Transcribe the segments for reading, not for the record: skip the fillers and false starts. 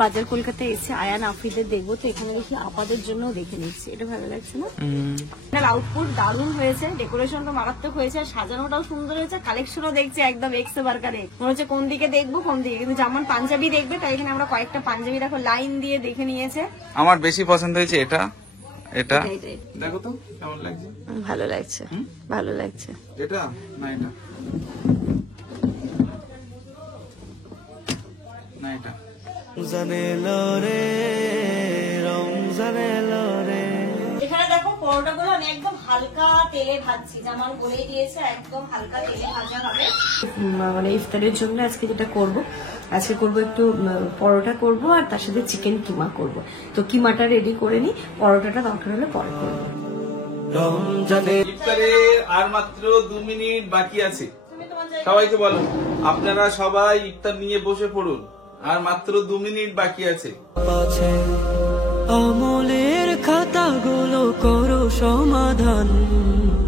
বাজার কলকাতায় এসে আয়ান আফ্রিদের দেখবো, তো এখানে দেখি আপাদের জন্য দেখে নিচ্ছি। এটা ভালো লাগছে না? আউটপুট দারুণ হয়েছে, ডেকোরেশনটা মারাত্মক হয়েছে, আর সাজানোটাও সুন্দর হয়েছে, কালেকশনও দেখছি একদম এক্স বার্কারে। মনে হচ্ছে কোন দিকে দেখবো কোন দিকে, কিন্তু জামান পাঞ্জাবি দেখবে, তাই এখানে আমরা কয়েকটা পাঞ্জাবি দেখো লাইন দিয়ে দেখে নিয়েছে। আমার বেশি পছন্দ হয়েছে এটা, এটা দেখো তো কেমন লাগছে। ভালো লাগছে, ভালো লাগছে। এটা না এটা না এটা এখানে দেখো পরোটাগুলো আমি একদম হালকা তেলে ভাজছি, জামান বলেই দিয়েছে একদম হালকা তেলে ভাজা হবে। মানে ইফতারের জন্য আজকে যেটা করব, আজকে করব একটু পরোটা করব আর তার সাথে চিকেন কিমা করব। তো কিমাটা রেডি করে নি, পরোটাটা দরকার হলে পরে করবো। ইফতারের আর মাত্র 2 মিনিট বাকি আছে। সবাইকে বলো আপনারা সবাই ইফতার নিয়ে বসে পড়ুন, আর মাত্র 2 মিনিট বাকি আছে। আমলের খাতাগুলো করো সমাধান,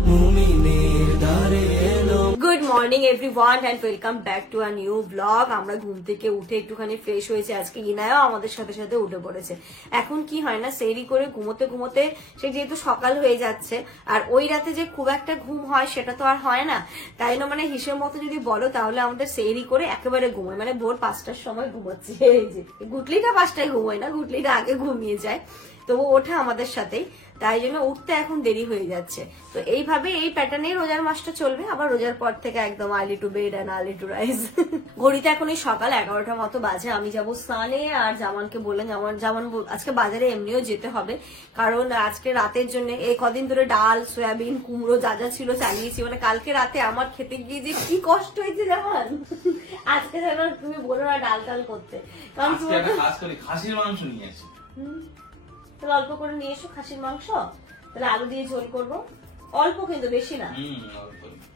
মুমিনের দ্বারে এলো। Good morning everyone and welcome back to a new blog. আমরা ঘুম থেকে উঠে একটুখানি ফ্রেশ হয়েছে, আজকে ইনায়াও আমাদের সাথে সাথে উঠে পড়েছে। এখন কি হয় না, সেরি করে ঘুমোতে ঘুমোতে সে যেহেতু সকাল হয়ে যাচ্ছে, আর ওই রাতে যে খুব একটা ঘুম হয় সেটা তো আর হয় না, তাই না? মানে হিসেব মতো যদি বলো তাহলে আমাদের সেরি করে একেবারে ঘুমোয়, মানে ভোর 5টার সময় ঘুমাচ্ছে। এই যে গুটলিটা 5টায় ঘুমোয় না, গুটলিটা আগে ঘুমিয়ে যায়, তো ও ওঠে আমাদের সাথেই, তাই জন্য উঠতে এখন দেরি হয়ে যাচ্ছে। তো এইভাবে এই প্যাটার্নে রোজার মাসটা চলবে, আবার রোজার পর থেকে একদম early to bed and early to rise. ঘড়িতে এখন এই সকাল 11টা মতো বাজে, আমি যাবো স্নানে, আর জামানকে বললেন জামান আজকে বাজারে এমনিও যেতে হবে, কারণ আজকে রাতের জন্য এই কদিন ধরে ডাল সয়াবিন কুমড়ো যা যা ছিল চালিয়েছি, মানে কালকে রাতে আমার খেতে গিয়ে যে কি কষ্ট হয়েছে জামান, আজকে যেন তুমি বলো না ডাল টাল করতে, কারণ খাসির মাংস নিয়ে আসি। তাহলে অল্প করে নিয়ে এসো খাসির মাংস, তাহলে আলু দিয়ে ঝোল করবো, অল্প কিন্তু বেশি না,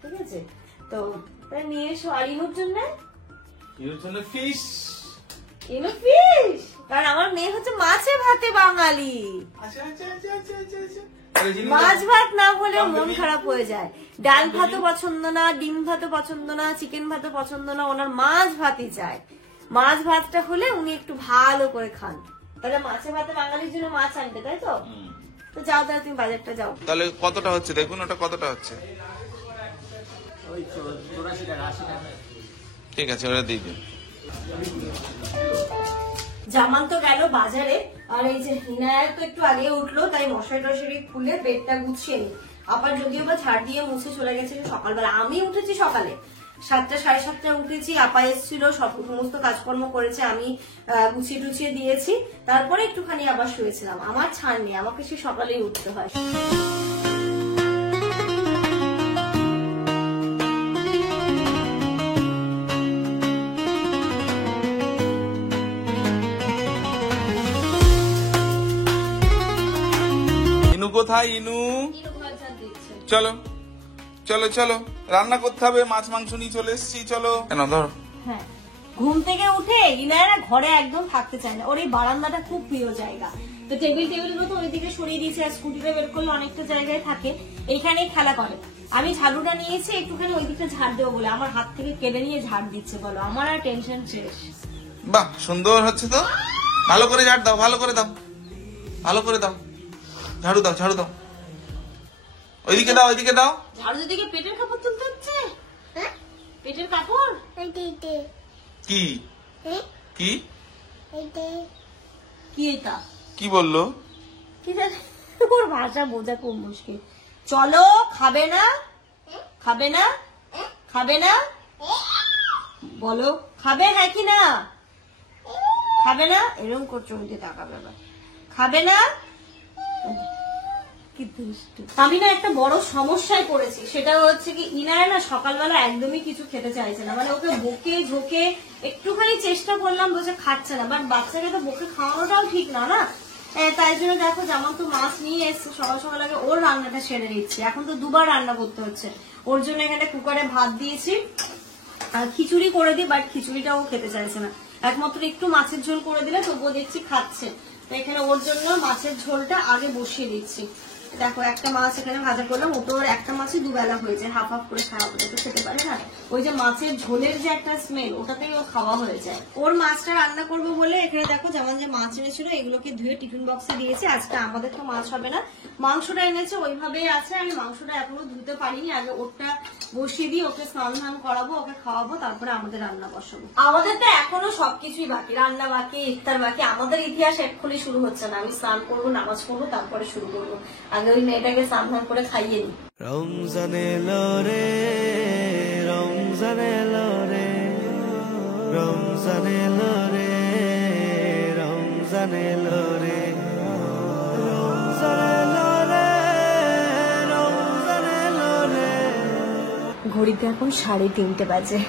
ঠিক আছে? তো তাই নিয়ে এসো। আর ইনুর জন্য ফিশ, ইনু ফিশ, কারণ আমার মেয়ে হচ্ছে মাছে ভাতে বাঙালি, মাছ ভাত না হলে মন খারাপ হয়ে যায়। ডাল ভাতও পছন্দ না, ডিম ভাতও পছন্দ না, চিকেন ভাতও পছন্দ না, ওনার মাছ ভাতই চায়। মাছ ভাতটা হলে উনি একটু ভালো করে খান, তাহলে মাছে ভাতে বাঙালির জন্য মাছ আনতে, তাই তো? তো যাও তাহলে তুমি বাজারটা যাও। তাহলে কতটা হচ্ছে দেখুন, ওটা কতটা হচ্ছে। ঠিক আছে, ওটা দিয়ে দিন। জামান তো গেল বাজারে, আর এই যে ইনায়ার তো একটু আগে উঠলো, তাই মশারি টশারি খুলে বেডটা গুছিয়ে নি। আবার যদিও বা ঝাড় দিয়ে মুছে চলে গেছে সকালবেলা, আমি উঠেছি সকালে 7টা 7:30 উঠেছি, আপা এসেছিল, সমস্ত কাজকর্ম করেছে, আমি গুছিয়ে টুছিয়ে দিয়েছি, তারপরে একটুখানি আবার শুয়েছিলাম। আমার ছাড় নেই, আমাকে সে সকালেই উঠতে হয়। ইনু কোথায়? ইনু চলো চলো চলো, রান্না করতে হবে, মাছ মাংস নিয়ে চলে এসেছি, চলো। কেন ধরো। হ্যাঁ, ঘুম থেকে উঠে ইনারা ঘরে একদম থাকতে চায় না, ওর এই বারান্দাটা খুব প্রিয় জায়গা, তো টেবিল গুলো তো ওইদিকে সরিয়ে দিয়েছে, আর স্কুটিটা বের করলে অনেকটা জায়গায় থাকে, এইখানেই খেলা করে। আমি ঝাড়ুটা নিয়েছি একটুখানি ওই দিকটা ঝাড় দেবো বলে, আমার হাত থেকে কেড়ে নিয়ে ঝাড় দিচ্ছে, বলো আমার আর টেনশন শেষ। বাহ, সুন্দর হচ্ছে তো, ভালো করে ঝাড় দাও, ভালো করে দাও, ভালো করে দাও, ঝাড়ু দাও, ঝাড়ু দাও, ওইদিকে দাও, ওইদিকে দাও। ঝাড়ু দিকে পেটের কাপড় তুলতে হচ্ছে, পেটের কাপড় কি কি কি এটা কি বললো, কি জানি, ওর ভাষা বোঝা খুব মুশকিল। চলো, খাবে না, খাবে না, খাবে না, বলো খাবে নাকি না, খাবে না, এরকম করছো, তাকাবে আবার, খাবে না। আমি না একটা বড় সমস্যায় পড়েছি, সেটা হচ্ছে কি ইনায়া না সকালবেলা একদমই কিছু খেতে চাইছে না, মানে ওকে বকে ঝোঁকে একটুখানি চেষ্টা করলাম, বসে খাচ্ছে না, বাট বাচ্চাকে তো বকে খাওয়ানোটাও ঠিক না, না? তাই জন্য দেখো যেমন তো মাছ নিয়ে এসছে, সকাল সকাল আগে ওর রান্নাটা সেরে দিচ্ছি, এখন তো দুবার রান্না করতে হচ্ছে ওর জন্য। এখানে কুকারে ভাত দিয়েছি, আর খিচুড়ি করে দিই, বাট খিচুড়িটাও খেতে চাইছে না, একমাত্র একটু মাছের ঝোল করে দিলে তবুও দেখছি খাচ্ছে, তো এখানে ওর জন্য মাছের ঝোলটা আগে বসিয়ে দিচ্ছি। দেখো একটা মাছ এখানে ভাজা করলাম, ওটার একটা মাছই দুবেলা হয়েছে, হাফ হাফ করে খাওয়া তো খেতে পারে না, ওই যে মাছের ঝোলের যে একটা স্মেল, ওটাতেই ও খাওয়া হয়ে যায়। ওর মাছটা রান্না করবো বলে এখানে দেখো যেমন মাছ এনেছিল, এগুলোকে ধুয়ে টিফিন বক্সে দিয়েছি। আজকে আমাদের তো মাছ হবে না, মাংসটা এনেছে ওইভাবেই আছে। আমি মাংসটা এখনো ধুতে পারিনি, আগে ওটা বসিয়ে দিই, ওকে স্নান ধান করাবো, ওকে খাওয়াবো, তারপরে আমাদের রান্না বসাবো। আমাদের তো এখনো সবকিছুই বাকি, রান্না বাকি, ইফতার বাকি। আমাদের ইতিহাস এক্ষুনি শুরু হচ্ছে না। আমি স্নান করবো, নামাজ পড়বো, তারপরে শুরু করবো। আগে ওই মেয়েটাকে স্নান ধান করে খাইয়ে নিই। রমজান এলো রে, রমজান এলো রে, রমজান এলো রে, রমজান এলো রে, রমজান এলো রে, রমজান এলো রে। ঘড়িতে এখন 3:30 বাজে।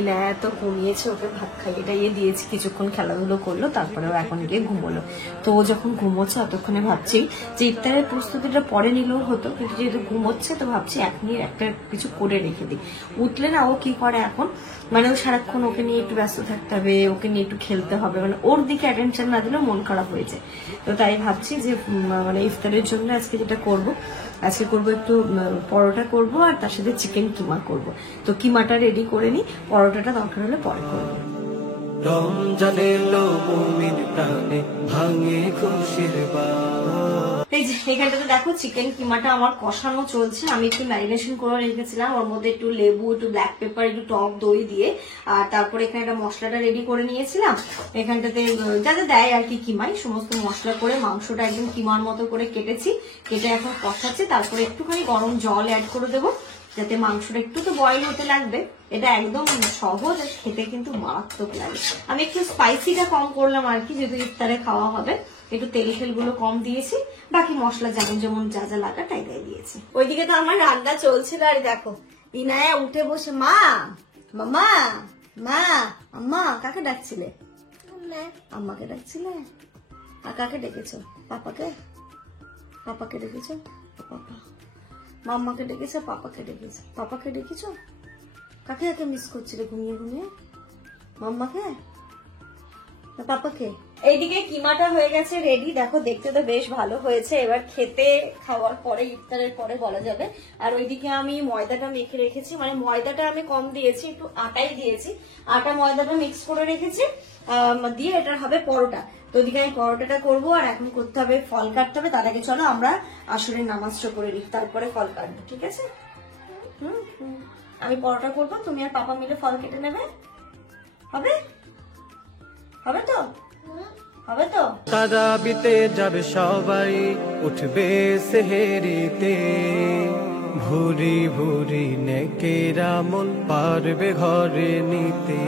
ইনায়া তো ঘুমিয়েছে, ওকে ভাত খাইয়ে টাইয়ে দিয়েছি, কিছুক্ষণ খেলাধুলো করলো, তারপরেও এখন গিয়ে ঘুমোলো। তো ও যখন ঘুমোচ্ছে ততক্ষণে ভাবছি যে ইফতারের প্রস্তুতিটা পরে নিলেও হতো, কিন্তু যেহেতু ঘুমোচ্ছে তো ভাবছি এখনই একটা কিছু করে রেখে দিই। উঠলে না ও কি করে এখন, মানে ও সারাক্ষণ ওকে নিয়ে একটু ব্যস্ত থাকতে হবে, ওকে নিয়ে একটু খেলতে হবে, মানে ওর দিকে অ্যাটেনশন না দিলেও মন খারাপ হয়েছে। তো তাই ভাবছি যে মানে ইফতারের জন্য আজকে যেটা করব, আজকে করবো একটু পরোটা করব, আর তার সাথে চিকেন কিমা করব। তো কিমাটা রেডি করে নি, পরোটাটা দরকার হলে পরে করবো। রমজান এলো মুমিন প্রাণে ভাঙে খুশির বাঁধ। এই যে এখানটাতে দেখো চিকেন কিমাটা আমার কষানো চলছে। আমি একটু ম্যারিনেশন করে রেখেছিলাম, ওর মধ্যে একটু লেবু, একটু ব্ল্যাক পেপার, একটু টক দই দিয়ে। আর তারপরে এখানে একটা মশলাটা রেডি করে নিয়েছিলাম। এখানটাতে যাতে দেয় আর কি কিমাই, সমস্ত মশলা করে মাংসটা একদম কিমার মতো করে কেটেছি, কেটে এখন কষাচ্ছি। তারপরে একটুখানি গরম জল অ্যাড করে দেবো, যাতে মাংসটা একটু তো বয়েল হতে লাগবে। এটা একদম সহজ, খেতে কিন্তু মারাত্মক লাগে। আমি একটু স্পাইসিটা কম করলাম আর কি, যেহেতু ইফতারে খাওয়া হবে। একটু তেল গুলো কম দিয়েছি, বাকি মশলা যেমন যেমন যা যা লাগা তাই তাই দিয়েছি। ওইদিকে তো আমার রান্না চলছিল, আর দেখো ইনায়া উঠে বসে মা, মামা, মা, আম্মা। কাকে ডাকছিলে? আম্মাকে ডাকছিলে? আর কাকে ডেকেছো? পাপাকে? পাপাকে ডেকেছো? পাপা। মাম্মাকে ডেকেছো? পাপাকে ডেকেছো? পাপাকে ডেকেছো? কাকে কাকে মিস করছিলে ঘুমিয়ে ঘুমিয়ে? মাম্মাকে না পাপাকে? এইদিকে কিমাটা হয়ে গেছে রেডি, দেখো দেখতে তো বেশ ভালো হয়েছে। এবার খেতে খাওয়ার পরে, ইফতারের পরে বলা যাবে। আর ওইদিকে আমি ময়দাটা মেখে রেখেছি, মানে ময়দাটা আমি কম দিয়েছি, একটু আটাই দিয়েছি। আটা ময়দাটা মিক্স করে রেখেছি, দিয়ে এটা হবে পরোটা। তো ওইদিকে আমি পরোটাটা করবো, আর এখন করতে হবে ফল কাটতে হবে। তার আগে চলো আমরা আসরের নামাজটা করে নিই, তারপরে ফল কাটবো, ঠিক আছে? আমি পরোটা করবো, তুমি আর পাপা মিলে ফল কেটে নেবে, হবে? হবে তো? হবে তো? তারাবিতে যাবে সবাই, উঠবে সেহেরিতে, ভুরি ভুরি নেকের আমল পারবে ঘরে নিতে।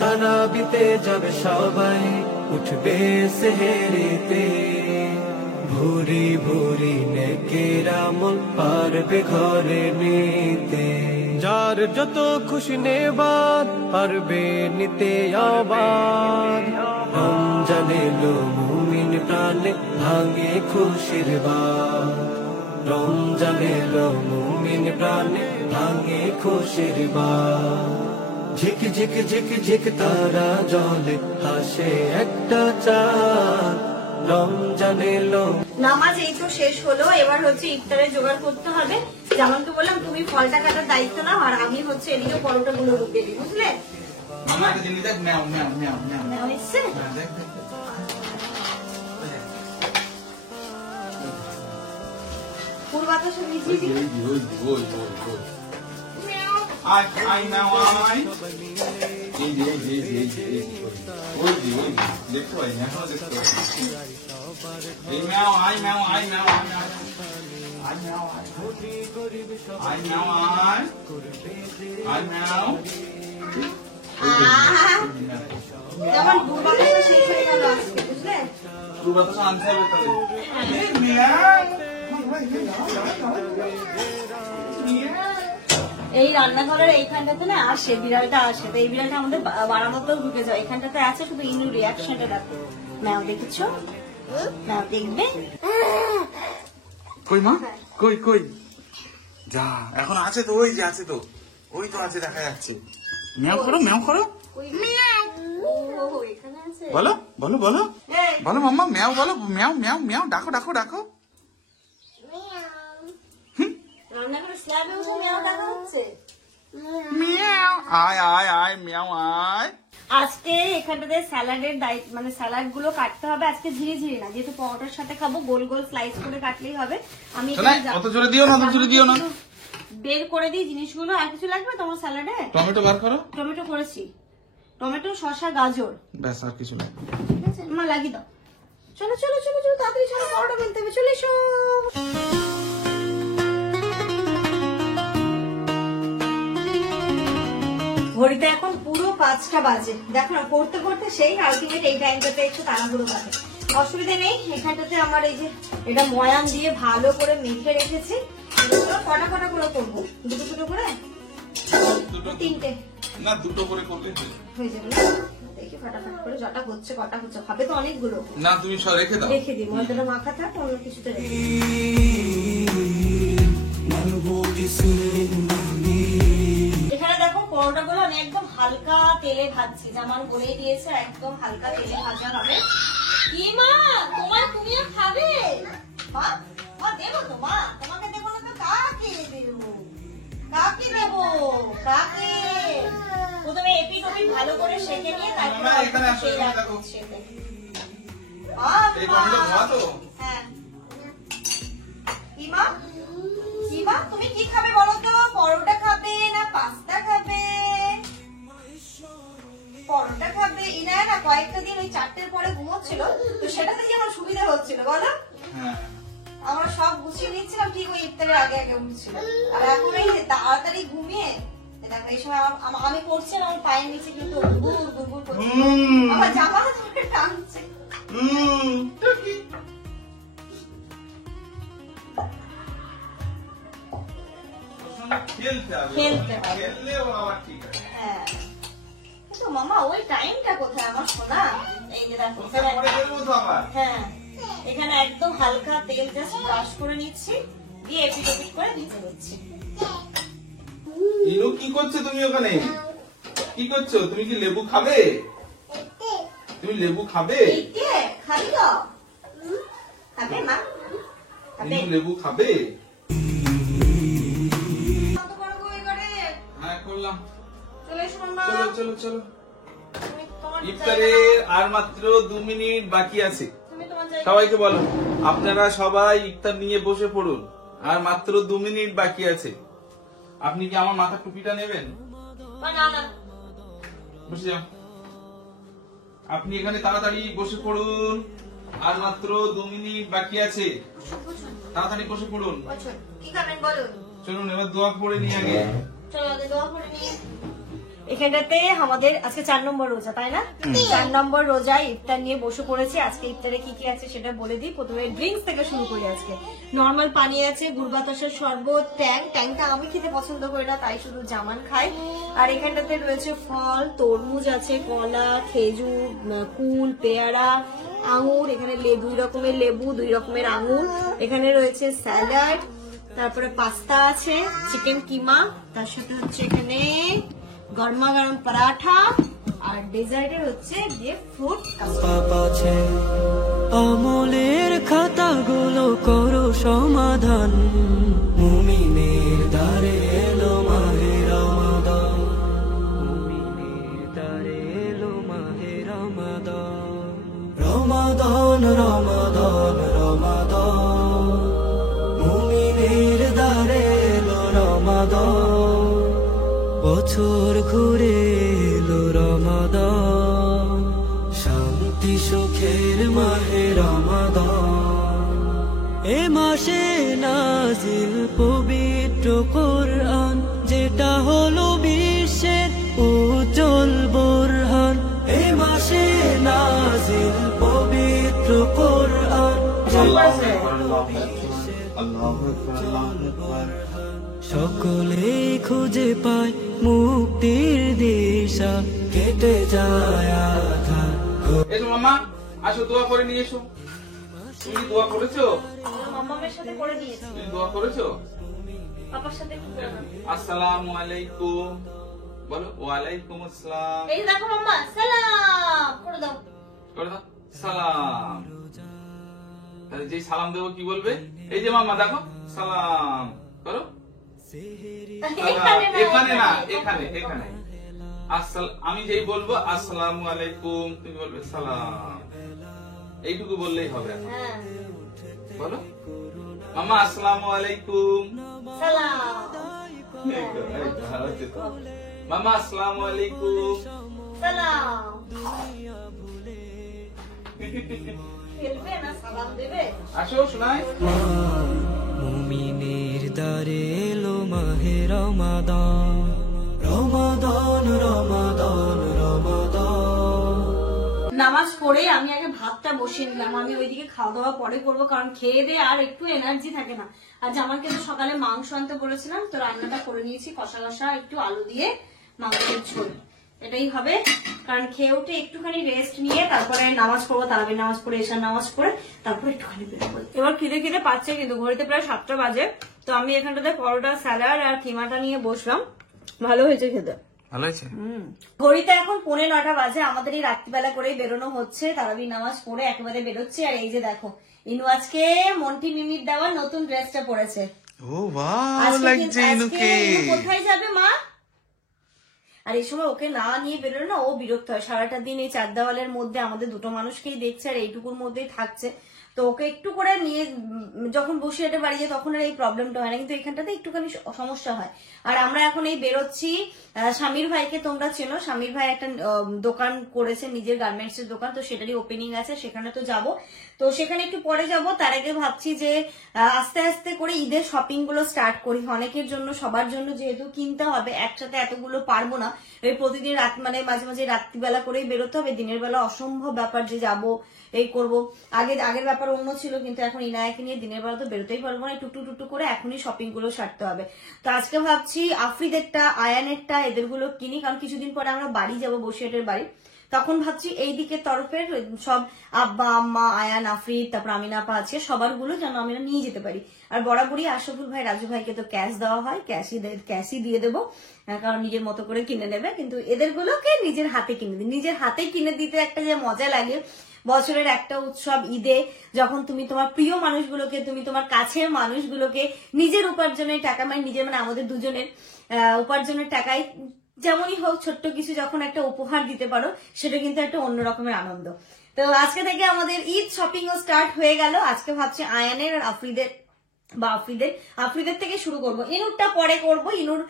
তারাবিতে যাবে সবাই, উঠবে সেহেরিতে, ভুরি ভুরি নেকের আমল পারবে ঘরে নিতে। যার যত খুশি নেবার পারবে নিতে আবার। রমজান এলো মুমিন প্রাণে ভাঙে খুশির বাঁধ। রমজান এলো মুমিন প্রাণে ভাঙে খুশির বাঁধ। ঝিক ঝিক ঝিক ঝিক তারা জলে হাসে একটা চাঁদ। রমজান এলো। নামাজ এই তো শেষ হলো, এবার হচ্ছে ইফতারে জোগাড় করতে হবে। যেমনকে বললাম তুমি ফলটা কাটার দায়িত্ব নাও, আর আমি হচ্ছে এদিকে পরোটা গুলো রুখে দিই, বুঝলে? নেওয়া এসছে? পুরো বাতাসে ভিজিয়ে দিই। দেখতে পাই না, দেখতে পাই। যেমন পুরো বাতাসে শেষ হয়ে গেল আজকে, বুঝলে? এই রান্নাঘরের এইখানটাতে না আসে, বিড়ালটা আসে, তো এই বিড়ালটা আমাদের বারান্দাতেও ঢুকে যায়। এখানটাতে আছে, শুধু ইনু রিয়াকশনটা দেখো। ম্যাও দেখেছো? ম্যাও দেখবে? কই মা, কই কই যা, এখন আছে তো, ওই যে আছে তো, ওই তো আছে, দেখা যাচ্ছে। ম্যাও করো, ম্যাও করো, এখানে আছে। বলো বলো বলো বলো মাম্মা, ম্যাও বলো, ম্যাও ম্যাও ম্যাও, ডাকো ডাকো ডাকো। রান্নাঘরের স্ল্যাবে উঠে ম্যাও ডাকা হচ্ছে। ম্যাও, আয় আয় আয়, ম্যাও আয়। আজকে এখানটাতে স্যালাডের দায়িত্ব, মানে স্যালাড গুলো কাটতে হবে আজকে ধীরে ধীরে না, যেহেতু পরোটার সাথে খাবো গোল গোল স্লাইস করে কাটলেই হবে। আমি এখানে অত জোরে দিও না, অত জোরে দিও না। বের করে দিই জিনিসগুলো। আর কিছু লাগবে তোমার স্যালাডে? টমেটো বার করো। টমেটো করেছি, টমেটো, শসা, গাজর, ব্যাস, আর কিছু না। ঠিক আছে মা, লাগিয়ে দাও। চলো চলো চলো চলো, তাড়াতাড়ি চলো, পরোটা বেলতে হবে, চলে এসো। ঘড়িতে এখন পুরো 5টা বাজে। দেখো না, পড়তে পড়তে সেই আলটিমেট এই টাইমটাতে একটু তাড়াহুড়ো কাটে। অসুবিধা নেই, এখানটাতে আমার এই যে এটা ময়ান দিয়ে ভালো করে মেখে রেখেছি। এগুলো কটা কটা করে করবো? দুটো দুটো করে? তিনটে না, দুটো করে করলে হয়ে যাবে না? দেখি ফটাফট করে যটা হচ্ছে, কটা হচ্ছে, খাবে তো অনেকগুলো। না, তুমি সব রেখে দাও। রেখে দিই, ময়দাটা মাখা থাক, অন্য কিছুতে রেখে দিই। এখানে দেখো পরোটা গুলো আমি একদম হালকা তেলে ভাজছি, জামান বলেই দিয়েছে একদম হালকা তেলে ভাজা হবে। কি মা, তোমার তুমিও খাবে? মা মা দেবো তো মা, তোমাকে দেবো না তো কাকে দেবো? কাকে দেবো? কাকে? প্রথমে এপি টপি ভালো করে সেঁকে নিয়ে তারপরে না, এখানে আসো, সেই এখানে দেখো। সেঁকে। এই টমেটো খাওয়া তো? হ্যাঁ। কি মা, কি মা, তুমি কি খাবে বলো তো? পরোটা খাবে না পাস্তা খাবে? পরোটা খাবে। ইনায়া না কয়েকটা দিন ওই 4টের পরে ঘুমোচ্ছিল, তো সেটাতে কি আমার সুবিধা হচ্ছিল বলো? হ্যাঁ। আমরা সব গুছিয়ে নিচ্ছিলাম ঠিক ওই ইফতারের আগে আগে উঠছিল। আর এখন এই যে তাড়াতাড়ি ঘুমিয়ে দেখো এই সময় আমি পড়ছি, আমার পায়ের নিচে কিন্তু গুড় গুড় করছে, আমার জামা ধরে টানছে। খেলতে হবে, খেলতে হবে। খেললে ও আবার ঠিক আছে। হ্যাঁ, কিন্তু মামা ওই টাইমটা কোথায় আমার সোনা? এই যে দেখো ওকে পরে খেলবো তো আবার। হ্যাঁ, এখানে একদম হালকা তেল জাস্ট ব্রাশ করে নিচ্ছি, দিয়ে এপিট ওপিট করে ভেজে নিচ্ছি। ইনু, কি করছো তুমি ওখানে? কি করছো তুমি? কি লেবু খাবে? তুমি লেবু খাবে? এই কে খাবি তো? খাবে মা? খাবে? ইনু লেবু খাবে? কত বড় বই করে? হ্যাঁ, করলাম। চলে এসো মামা। চলো চলো চলো। তুমি তোমার ইফতারের আর মাত্র 2 মিনিট বাকি আছে। তুমি তোমার জায়গা। সবাইকে বলো, আপনারা সবাই ইফতার নিয়ে বসে পড়ুন, আর মাত্র 2 মিনিট বাকি আছে। আপনি কি আমার মাথার টুপিটা নেবেন? না না, বসে যাও। আপনি এখানে তাড়াতাড়ি বসে পড়ুন, আর মাত্র 2 মিনিট বাকি আছে। তাড়াতাড়ি বসে পড়ুন। বছর কি খাবেন বলুন? চলুন এবার দোয়া পড়ে নিয়ে আগে। চলো আগে দোয়া করে নিয়ে। এখানটাতে আমাদের আজকে 4 নম্বর রোজা, তাই না? 4 নম্বর রোজায় ইফতার নিয়ে বসে পড়েছি। আজকে ইফতারে কি কি আছে সেটা বলে দিই। প্রথমে ড্রিঙ্কস থেকে শুরু করি। আজকে নর্মাল পানি আছে, গুড় বাতাসের শরবত, ট্যাংটা আমি খেতে পছন্দ করি না, তাই শুধু জামান খাই। আর এখানটাতে রয়েছে ফল, তরমুজ আছে, কলা, খেজুর, কুল, পেয়ারা, আঙুর, এখানে 2 রকমের লেবু, 2 রকমের আঙুর, এখানে রয়েছে স্যালাড, তারপরে পাস্তা আছে, চিকেন কিমা, তার সাথে হচ্ছে এখানে গরমা গরম পরাঠা, আর ডেজার্টে হচ্ছে গিয়ে ফ্রুট পাছে আমলের খাতাগুলো করো সমাধান, মুমিনের দ্বারে এলো মাহে রমাদান, মুমিনের দ্বারে এলো মাহে রমাদান, রমাদান রমাদান রমাদান, মুমিনের দ্বারে এলো রমাদান, বছর ঘুরে এলো রমাদান, শান্তি সুখের মাহে রমাদান, এ মাসে নাজিল পবিত্র কোরআন, যেটা হলো বিশ্বের উজ্জ্বল বোরহান, এ মাসে নাজিল পবিত্র কোরআন, সকলেই খুঁজে পায় মুক্তির দিশা, কেটে যায় আধার। এসো মামা, আসো দোয়া করে নিয়ে এসো। তুমি কি দোয়া করেছো? মামামের সাথে করে দিয়েছি, তুমি দোয়া করেছো? পাপার সাথে কি করলাম? আসসালামু আলাইকুম বলো। ওয়ালাইকুম আসসালাম। এই দেখো মাম্মা, সালাম করে দাও। করে দাও সালাম। তাহলে যেই সালাম দেবো কি বলবে? এই যে মামা দেখো, সালাম করো। সালাম। এখানে না, এখানে এখানে। আমি যেই বলবো আসসালামু আলাইকুম, তুমি বলবে সালাম, এইটুকু বললেই হবে এখন। হ্যাঁ বলো মামা আসসালামু আলাইকুম, সালাম। এই তো, ভালো হচ্ছে তো। মামা আসসালামু আলাইকুম, সালাম। খেলবে না সালাম দেবে? আসো শোনাই। মুমিনের দ্বারে এলো মাহে রমাদান, রমাদান রমাদান রমাদান। নামাজ পড়ে আমি আগে ভাতটা বসিয়ে নিলাম, আমি ওইদিকে খাওয়া দাওয়া পরে করবো, কারণ খেয়ে দিয়ে আর একটু এনার্জি থাকে না। আজ আমাকে তো সকালে মাংস আনতে বলেছিলাম, তো রান্নাটা করে নিয়েছি, কষা কষা একটু আলু দিয়ে মাংসের ঝোল, এটাই হবে। কারণ খেয়ে উঠে একটুখানি রেস্ট নিয়ে তারপরে নামাজ পড়বো, তারাবির নামাজ পড়ে এশার নামাজ পড়ে তারপরে একটুখানি বেরোবো। এবার খিদে খিদে পাচ্ছে, কিন্তু ঘড়িতে প্রায় 7টা বাজে। তো আমি এখানটাতে পরোটা, স্যালাড আর কিমাটা নিয়ে বসলাম। ভালো হয়েছে খেতে। ভালো হয়েছে। ঘড়িতে এখন 9:45 বাজে। আমাদের এই রাত্রিবেলা করেই বেরোনো হচ্ছে, তারাবি নামাজ পড়ে একেবারে বেরোচ্ছে। আর এই যে দেখো, ইনু আজকে মন্টি মিমির দেওয়া নতুন ড্রেসটা পরেছে। ও ভালো লাগছে ইনুকে। ইনু কোথায় যাবে মা? আর এই সময় ওকে না নিয়ে বেরোলে না ও বিরক্ত হয়। সারাটা দিন এই 4 দেওয়ালের মধ্যে আমাদের দুটো মানুষকেই দেখছে আর এইটুকুর মধ্যেই থাকছে। তো ওকে একটু করে নিয়ে যখন বসিরহাটে বাড়ি যায় তখন আর এই প্রবলেমটা হয় না, কিন্তু এখানটাতে একটুখানি সমস্যা হয়। আর আমরা এখন এই বেরোচ্ছি। স্বামীর ভাইকে তোমরা চেনো, স্বামীর ভাই একটা দোকান করেছে, নিজের গার্মেন্টস এর দোকান, তো সেটারই ওপেনিং আছে, সেখানে তো যাব। তো সেখানে একটু পরে যাব। তার আগে ভাবছি যে আস্তে আস্তে করে ঈদের শপিং গুলো স্টার্ট করি। অনেকের জন্য, সবার জন্য যেহেতু কিনতে হবে, একসাথে এতগুলো পারবো না। এই প্রতিদিন রাত মানে মাঝে মাঝে রাত্রিবেলা করেই বেরোতে হবে, দিনের বেলা অসম্ভব ব্যাপার যে যাব এই করব। আগের ব্যাপার অন্য ছিল, কিন্তু এখন ইনায়াকে নিয়ে দিনের বেলা তো বেরোতেই পারবো না, টুকটু করে এখনই শপিং গুলো সারতে হবে। তো আজকে ভাবছি আফ্রিদেরটা, আয়ানেরটা, এদেরগুলো কিনি, কারণ কিছুদিন পরে আমরা বাড়ি যাবো, বসিরহাটের বাড়ি। তখন ভাবছি এই দিকের তরফের সব আব্বা আম্মা, আয়ান, আফ্রিদ, তারপর আমিনা আপা আছে, সবার গুলো যেন আমরা নিয়ে যেতে পারি। আর বরাবরই আশরাফুল ভাই, রাজু ভাইকে তো ক্যাশ দেওয়া হয়, ক্যাশই দিয়ে দেবো, কারণ নিজের মতো করে কিনে নেবে। কিন্তু এদের গুলোকে নিজের হাতে কিনে দিই। নিজের হাতে কিনে দিতে একটা যে মজা লাগে, বছরের একটা উৎসব ঈদে যখন তুমি তোমার প্রিয় মানুষগুলোকে, তুমি তোমার কাছের মানুষগুলোকে নিজের উপার্জনের টাকা, মানে নিজের মানে আমাদের দুজনের উপার্জনের টাকায় যেমনই হোক ছোট্ট কিছু যখন একটা উপহার দিতে পারো, সেটা কিন্তু একটা অন্য রকমের আনন্দ। তো আজকে থেকে আমাদের ঈদ শপিং ও স্টার্ট হয়ে গেল। আজকে ভাবছি আয়ানের আর আফ্রিদের থেকে শুরু করব। ইনুরটা পরে করব, ইনুর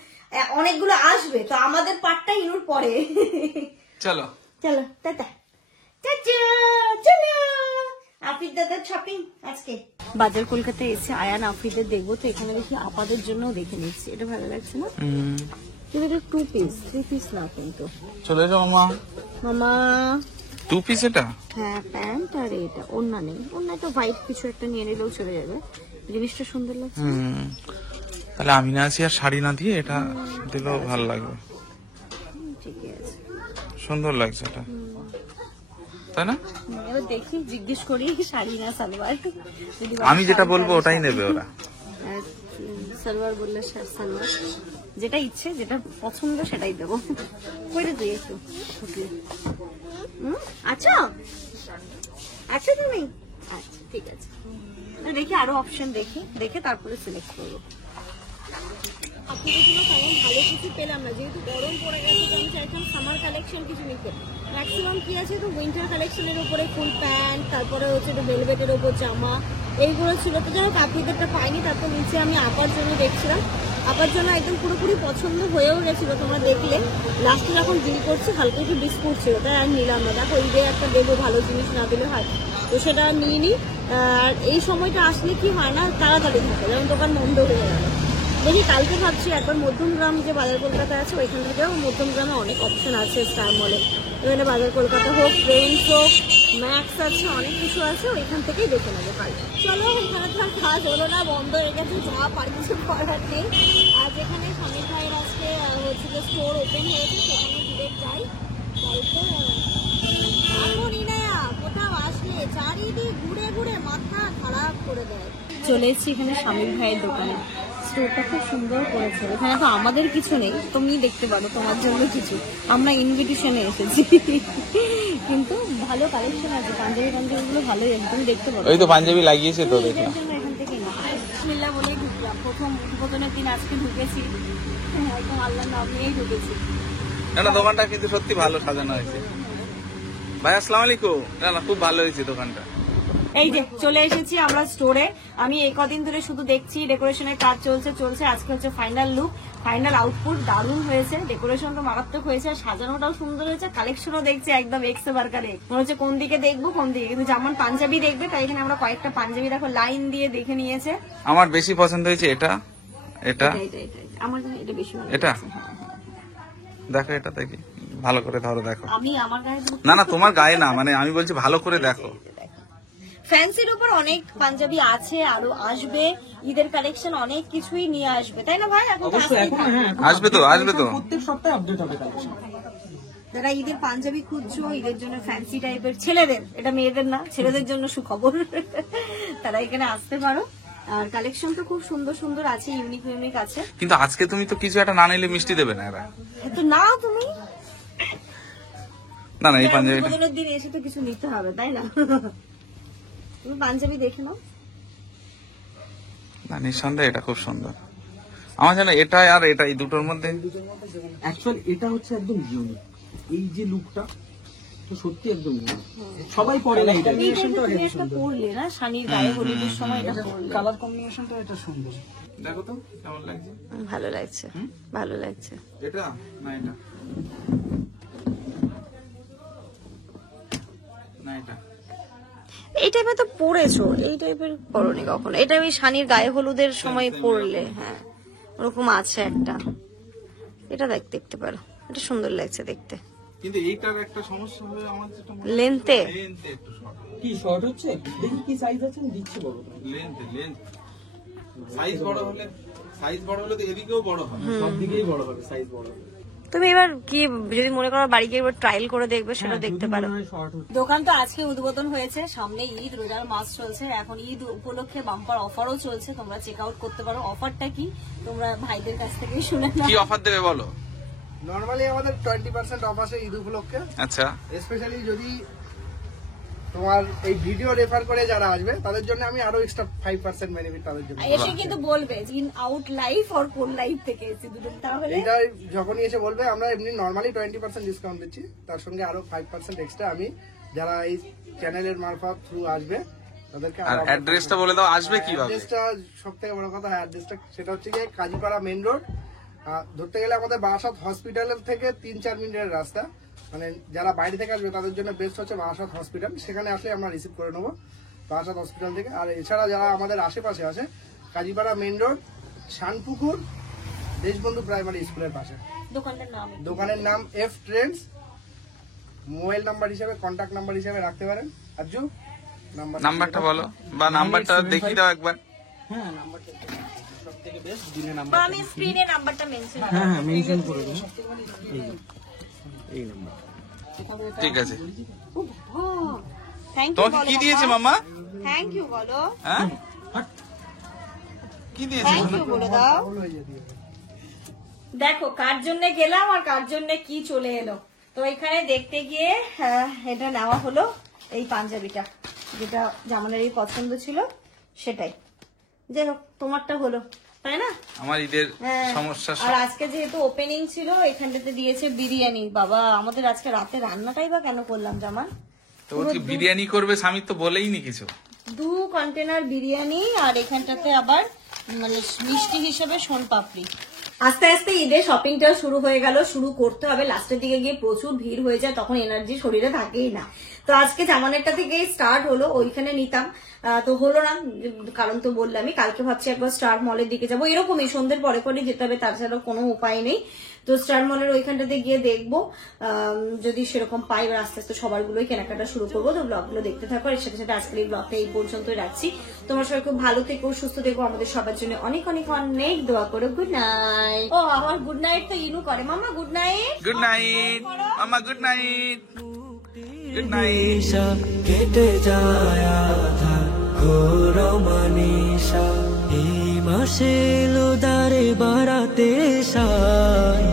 অনেকগুলো আসবে, তো আমাদের পার্টটা ইনুর পরে। চলো চলো টাটা, চলো আফ্রিদ দাদার শপিং আজকে। বাজার কলকাতায় এসে আয়ান আফ্রিদের দেখবো, তো এখানে দেখি আপাদের জন্য দেখে নিচ্ছি। এটা ভালো লাগছে না? কিন্তু এটা 2 পিস, 3 পিস না কিন্তু। চলে যাও মামা। মামা 2 পিস এটা? হ্যাঁ, প্যান্ট আর এটা ওড়না নেই। ওড়না তো হোয়াইট কিছু একটা নিয়ে নিলেও চলে যাবে। জিনিসটা সুন্দর লাগছে। তাহলে আমি না আছি আর শাড়ি না দিয়ে এটা দিলেও ভালো লাগবে। ঠিকই আছে, সুন্দর লাগছে এটা, তাই না? এবার দেখি, জিজ্ঞেস করি শাড়ি না সালোয়ার। আমি যেটা বলবো ওটাই নেবে ওরা। সালোয়ার বললে সালোয়ার, যেটা ইচ্ছে, যেটা পছন্দ সেটাই দেবো। কইরে তুই একটু আচ্ছা আচ্ছা তুমি আচ্ছা ঠিক আছে। দেখি আরো অপশন দেখে তারপরে সিলেক্ট করবো। আপনাদের জন্য তেমন ভালো কিছু পেলাম না, যেহেতু গরম পড়ে গেছে, তো আমি চাইছিলাম সামার কালেকশন কিছু নিতে। ম্যাক্সিমাম কি আছে, তো উইন্টার কালেকশনের উপরে ফুল প্যান্ট, তারপরে হচ্ছে একটু ভেলভেটের উপর জামা, এইগুলো ছিল। তো যাই হোক আপনাদেরটা পাইনি। তারপর নিচে আমি আপার জন্য দেখছিলাম, আপার জন্য একদম পুরোপুরি পছন্দ হয়েও গেছিল। তোমরা দেখলে লাস্টে যখন বিল করছি হালকা একটু বিস্কুট ছিল, তাই আর নিলাম না। দেখো ঈদে একটা দেবো, ভালো জিনিস না দিলে হয়, তো সেটা নিয়ে নিই। আর এই সময়টা আসলে কি হয় না, তাড়াতাড়ি থাকে, যেমন দোকান বন্ধ হয়ে গেল। দেখি কালকে ভাবছি একবার মধ্যমগ্রাম যে বাজার কলকাতা আছে ওইখান থেকেও, মধ্যমগ্রামে অনেক অপশন আছে স্টার মলে। এখানে বাজার কলকাতা হোক, ট্রেন্ডস হোক, ম্যাক্স আছে, অনেক কিছু আছে, ওইখান থেকেই দেখে নেবো কাল। চলো, ওখানে তো আর কাজ হলো না, বন্ধ হয়ে গেছে, যা পার কিছু করার নেই। আর যেখানে স্বামীর ভাইয়ের আজকে হচ্ছে যে স্টোর ওপেন হয়েছে, সেখানে ডিরেক্ট যাই। কোথাও আসলে চারিদিক ঘুরে ঘুরে মাথা খারাপ করে দেয়। চলে এসেছি এখানে স্বামীর ভাইয়ের দোকানে। স্টোরটা খুব সুন্দর করেছে। এখানে তো আমাদের কিছু নেই, তুমি দেখতে পারো তোমার জন্য কিছু, আমরা ইনভিটেশনে এসেছি। কিন্তু ভালো কালেকশন আছে, পাঞ্জাবি গুলো ভালোই আছে, তুমি দেখতে পারো। ওই তো পাঞ্জাবি লাগিয়েছে তো, দেখলাম। এখান থেকে না বিসমিল্লাহ বলেই ঢুকলাম। প্রথম উদ্বোধনের দিন আজকে ঢুকেছি, একদম আল্লাহর নাম নিয়েই ঢুকেছি। না দোকানটা কিন্তু সত্যি ভালো সাজানো হয়েছে। ভাই আসসালামু আলাইকুম। না খুব ভালো হয়েছে দোকানটা। এই যে চলে এসেছি আমরা স্টোরে। আমি এই কদিন ধরে শুধু দেখছি ডেকোরেশনের কাজ চলছে। আজকে হচ্ছে ফাইনাল লুক, ফাইনাল আউটপুট। দারুণ হয়েছে, ডেকোরেশন তো মারাত্মক হয়েছে, আর সাজানোটাও সুন্দর হয়েছে। কালেকশনও দেখছি একদম এক্স বার্কারে, মনে হচ্ছে কোন দিকে দেখবো কোন দিকে। কিন্তু জামান পাঞ্জাবি দেখবে, তাই এখানে আমরা কয়েকটা পাঞ্জাবি দেখো লাইন দিয়ে দেখে নিয়েছে। আমার বেশি পছন্দ হয়েছে এটা, আমার এটা বেশি ভালো এটা লেগেছে। দেখো, এটা দেখি ভালো করে ধরো, দেখো। আমি আমার গায়ে না তোমার গায়ে না, মানে আমি বলছি ভালো করে দেখো। ফ্যান্সির উপর অনেক পাঞ্জাবি আছে, আরো আসবে। ঈদের কালেকশন অনেক কিছুই নিয়ে আসবে, তাই না ভাই? এখন আসবে তো প্রত্যেক সপ্তাহে আপডেট হবে কালেকশন। যারা ঈদের পাঞ্জাবি খুঁজছো, ঈদের জন্য ফ্যান্সি টাইপের, ছেলেদের, এটা মেয়েদের না, ছেলেদের জন্য সুখবর, তারা এখানে আসতে পারো। আর কালেকশন তো খুব সুন্দর সুন্দর আছে, ইউনিক আছে। কিন্তু আজকে তুমি তো কিছু একটা না নিলে মিষ্টি দেবে না এরা। তো না তুমি না এই পাঞ্জাবিটা উদ্বোধনের দিন এসে তো কিছু নিতে হবে, তাই না? তুমি পাঞ্জাবি দেখে নাও। না নিঃসন্দেহে এটা খুব সুন্দর। আমার জানো এটা আর এটা, এই দুটোর মধ্যে অ্যাকচুয়ালি এটা হচ্ছে একদম ইউনিক। এই যে লুকটা তো সত্যি একদম ইউনিক, সবাই পরে না। এটা তুমি একটা পরলে না শানির গায়ে হলুদের সময়, এটা পরলে কালার কম্বিনেশনটা এটা সুন্দর। দেখো তো কেমন লাগছে। ভালো লাগছে, ভালো লাগছে। এটা না এটা, না এটা এই টাইপের তো পরেছো, এই টাইপের পরনি কখনো। এটা ওই শানির গায়ে হলুদের সময় পরলে, হ্যাঁ ওরকম আছে একটা। এটা দেখতে পারো, এটা সুন্দর লাগছে দেখতে। কিন্তু এইটার একটা সমস্যা হবে আমার, যেটা লেন্থে একটু শর্ট। কি শর্ট হচ্ছে? দেখি কি সাইজ আছে, আমি দিচ্ছি বড়। লেন্থ সাইজ বড় হলে তো এদিকেও বড় হয়, সব দিকেই বড় হবে, সাইজ বড় হবে। তুমি এবার কি যদি মনে করো বাড়ি গিয়ে এবার ট্রায়াল করে দেখবে, সেটা দেখতে পারো। দোকান তো আজকে উদ্বোধন হয়েছে, সামনে ঈদ, রোজার মাস চলছে। এখন ঈদ উপলক্ষে বাম্পার অফারও চলছে, তোমরা চেক আউট করতে পারো। অফারটা কি তোমরা ভাইদের কাছ থেকেই শুনে নাও। কি অফার দেবে বলো? নরমালি আমাদের 20% অফ আছে ঈদ উপলক্ষে। আচ্ছা, স্পেশালি যদি তোমার এই ভিডিও রেফার করে যারা আসবে তাদের জন্য আমি আরো এক্সট্রা 5% বেনিফিট তাদের জন্য। এসে কিন্তু বলবে ইন আউট লাইফ আর কোন লাইফ থেকে এসে দুটো, তাহলে এইটা যখনই এসে বলবে আমরা এমনি নরমালি 20% ডিসকাউন্ট দিচ্ছি, তার সঙ্গে আরো 5% এক্সট্রা আমি যারা এই চ্যানেলের মারফত থ্রু আসবে তাদেরকে। আর অ্যাড্রেসটা বলে দাও, আসবে কিভাবে? অ্যাড্রেসটা সবথেকে বড় কথা, অ্যাড্রেসটা সেটা হচ্ছে যে কাজীপাড়া মেইন রোড। ধরতে গেলে আমাদের বারাসাত হসপিটালের থেকে 3-4 মিনিটের রাস্তা। মানে যারা বাইরে থেকে আসবে তাদের জন্য বেস্ট হচ্ছে বারাসাত হসপিটাল, সেখানে আসলে আমরা রিসিভ করে নেবো বারাসাত হসপিটাল থেকে। আর এছাড়া যারা আমাদের আশেপাশে আছে, Kazipara main road, Shanpukur, Deshbandhu primary স্কুলের পাশে। দোকানের নাম এফ ট্রেন্ডস। মোবাইল নাম্বার হিসাবে, কন্ট্যাক্ট নাম্বার হিসাবে রাখতে পারেন। আজু নাম্বারটা বলো, বা নাম্বারটা দেখিয়ে দাও একবার। হ্যাঁ, নাম্বারটা সবথেকে বেস্ট দিনে নাম্বার। বা আমি স্ক্রিনে নাম্বারটা মেনশন করব। হ্যাঁ মেনশন করে দিন। এই নাম্বার ঠিক আছে। থ্যাংক ইউ তোমাকে কি দিয়েছে মামা? থ্যাংক ইউ বলো। হ্যাঁ কি দিয়েছে? থ্যাংক ইউ বলে দাও। দেখো কার জন্য গেলাম আর কার জন্য কি চলে এলো। তো এখানে দেখতে গিয়ে এটা নেওয়া হলো, এই পাঞ্জাবিটা যেটা জামানেরই পছন্দ ছিল সেটাই। যাই হোক তোমারটা হলো, তাই না? আমার ঈদের হ্যাঁ। সমস্যা। আর আজকে যেহেতু ওপেনিং ছিল, এখানটাতে দিয়েছে বিরিয়ানি। বাবা আমাদের আজকে রাতে রান্নাটাই বা কেন করলাম জামান? তো কি বিরিয়ানি করবে? স্বামী তো বলেইনি কিছু। 2 কন্টেনার বিরিয়ানি, আর এখানটাতে আবার মানে মিষ্টি হিসেবে সোনপাপড়ি। আস্তে আস্তে ঈদের শপিংটা শুরু হয়ে গেল, শুরু করতে হবে। লাস্টের দিকে গিয়ে প্রচুর ভিড় হয়ে যায়, তখন এনার্জি শরীরে থাকেই না। তো আজকে জামানেরটা থেকে স্টার্ট হলো, ওইখানে নিতাম তো হলো না, কারণ তো বললামই। কালকে ভাবছি একবার স্টার মলের দিকে যাবো, এরকমই সন্ধ্যের পরে পরে যেতে হবে, তাছাড়া কোনো উপায় নেই। তো স্টার মলের ওইখানটাতে গিয়ে দেখবো, যদি সেরকম পাই, এবার আস্তে আস্তে সবার গুলোই কেনাকাটা শুরু করবো। তো ব্লগগুলো দেখতে থাকো। এর সাথে সাথে আজকের এই ব্লগটা এই পর্যন্তই রাখছি। তোমার সবাই খুব ভালো থেকো, সুস্থ থেকো, আমাদের সবার জন্য অনেক অনেক অনেক দোয়া করো। Good night. ও আমার গুড নাইট তো ইনু করে। মামা গুড নাইট। গুড নাইট মামা, গুড নাইট। Good night. নিশা কেটে যায় আধার ঘোর মানিসা, এই মাসে লোদারে বাড়াতে সায়।